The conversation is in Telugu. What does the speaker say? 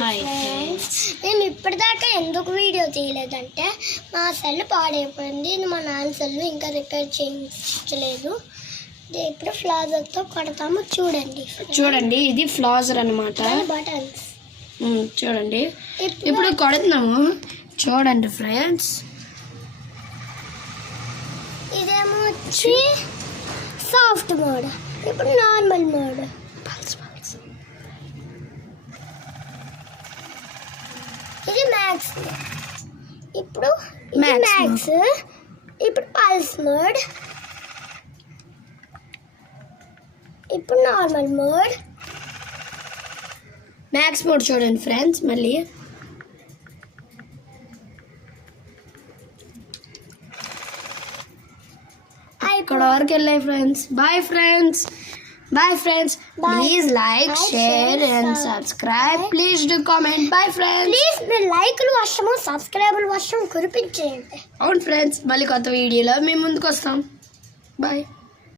హాయ్ ఫ్రెండ్స్, నేను ఇప్పటిదాకా ఎందుకు వీడియో తీయలేదంటే మా సెల్ పాడైపోయింది. మా నాన్న సెల్ ఇంకా రిపేర్ చేయించలేదు. ఇప్పుడు ఫ్లాజర్తో కొడతాము. చూడండి ఇది ఫ్లాజర్ అన్నమాట. బటన్స్ చూడండి, ఇప్పుడు కొడుతున్నాము. చూడండి ఫ్రెండ్స్, ఇదేమో వచ్చి సాఫ్ట్ మోడ్, ఇప్పుడు నార్మల్ మోడ్. ఇది మ్యాక్స్, ఇప్పుడు మ్యాక్స్, ఇప్పుడు పల్స్ మోడ్, ఇప్పుడు నార్మల్ మోడ్. మ్యాక్స్ మోడ్ చూడండి ఫ్రెండ్స్. మళ్ళీ ఇక్కడ వరకు వెళ్ళాయి friends. Bye friends. Please like, share and subscribe. Please do comment. Bye friends. Please మీరు లైక్లు వర్షము సబ్స్క్రైబర్లు వర్షం కురిపించేయండి. అవును ఫ్రెండ్స్, మళ్ళీ కొత్త వీడియోలో మేము ముందుకు వస్తాం. బాయ్.